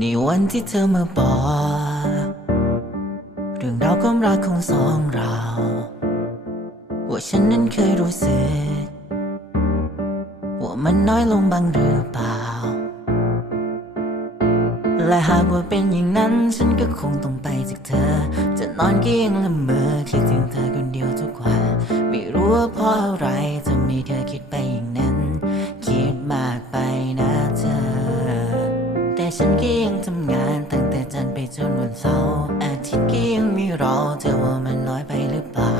ในวันที่เธอมาบอก เรื่องราวความรักของสองเรา ว่าฉันนั้นเคยรู้สึก ว่ามันน้อยลงบ้างหรือเปล่า และหากว่าเป็นอย่างนั้นฉันก็คงต้องไปจากเธอ จะนอนก็ยังละเมอคิดถึงเธอคนเดียวทุกวัน ไม่รู้ว่าเพราะอะไรทำให้เธอคิดไปอย่าง แต่ฉันก็ยังทำงาน ตั้งแต่จันทร์ไปจนวันเสาร์อาทิตย์ก็ยังไม่รอเธอว่ามันน้อยไปหรือเปล่า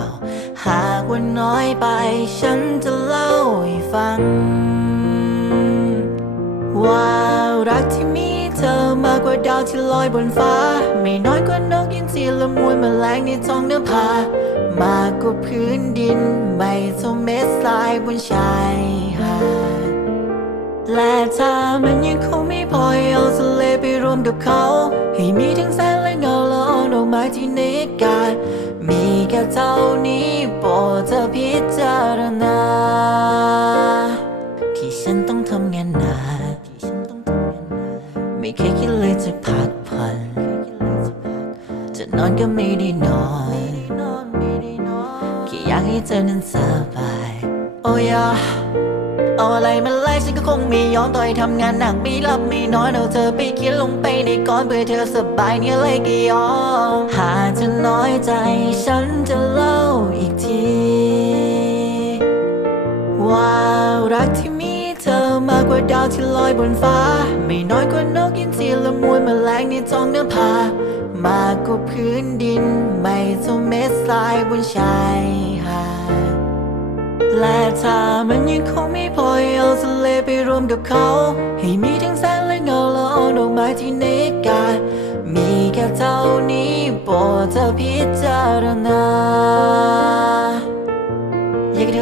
หากว่าน้อยไป ฉันจะเล่าให้ฟัง ว่ารักที่มีเธอมากกว่าดาวที่ลอยบนฟ้า ไม่น้อยกว่านกยินทรีละมวยแมลงในท้องเนื้อผามากกว่าพื้นดิน ไม่เท่าเม็ดทรายบนชายหาดและถ้ามันยังคงไม่ กับเขา ให้มีทั้งแสงและเงาละอองดอกไม้ที่ในกาศมีแค่เท่านี้โปรดเธอพิจารณาที่ฉันต้องทำงานหนักที่ฉันต้องทำงานหนักไม่เคยคิดเลยจะพักผ่อนจะนอนก็ไม่ได้นอนแค่อยากให้เธอนั้นสบายโอ้ เอาอะไรมาไล่ฉันก็คงไม่ยอมต่อยทำงานหนักไม่หลับไม่นอนเอาเธอไปเขียนลงไปในก้อนเพื่อเธอสบายเนี่ยเลยก็ยอมหากจะน้อยใจฉันจะเล่าอีกที ว่ารักที่มีเธอมากกว่าดาวที่ลอยบนฟ้า ไม่น้อยกว่านกยินทีละมวยแมลงในท้องเนื้อผามากกว่าพื้นดิน ไม่เท่าเม็ดทรายบนชายหาด และถ้ามันยังคงไม่พอให้เอาทะเลไปรวมกับเขา ให้มีทั้งแสงและเงาละอองดอกไม้ที่ในกายมีแค่เท่านี้โปรดเธอพิจารณา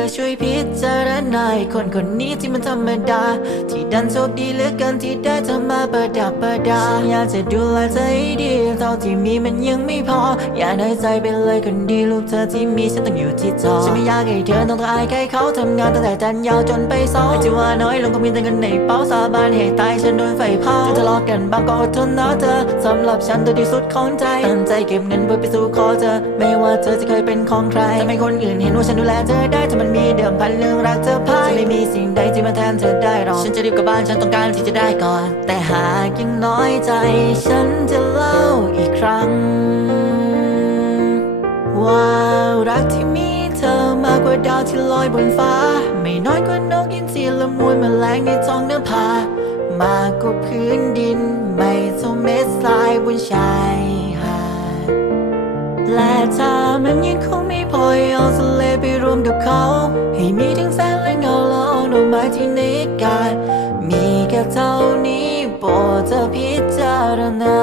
อยากให้เธอช่วยพิจารณาคนคนนี้ที่มันธรรมดา ที่ดันโชคดีเหลือเกินที่ได้เธอมาประดับประดาอยากจะดูแลเธอให้ดี เท่าที่มีมันยังไม่พอ อย่าน้อยใจไปเลยคนดีรูปเธอที่มีฉันต้องอยู่ที่จอฉันไม่อยากให้เธอต้องต้อายใครเขาทำงานตั้งแต่จันยาวจนไปสองที่ว่าน้อยลงก็มีแต่เงินในเป๋าสาบานให้ตายฉันโดนไฟเผาจะทะเลาะกันบ้างก็อดทนนะเธอสำหรับฉันตัวที่สุดของใจตั้งใจเก็บเงินเพื่อไปสู่ขอเธอ ไม่ว่าเธอจะเคยเป็นของใครทำให้คนอื่นเห็นว่าฉันดูแลเธอได้ถ้ามันมีเดิมพันเรื่องรักเธอพ่ายจะไม่มีสิ่งใดที่มาแทนเธอได้หรอกฉันจะรีบกลับบ้านฉันต้องการที่จะได้ก่อน แต่หากยังน้อยใจ ฉันจะเล่าอีกครั้ง ว่ารักที่มีเธอมากกว่าดาวที่ลอยบนฟ้า ไม่น้อยกว่านกยินทรีละมวยแมลงในท้องเนื้อผามากกว่าพื้นดิน ไม่เท่าเม็ดทรายบนชายหาดและถ้า มันยังคงไม่พอยเอาทะเลไปรวมกับเขา ให้มีทั้งแสงและเงาละอองดอกไม้ที่ในกาย มีแค่เท่านี้โปรดเธอพิจารณา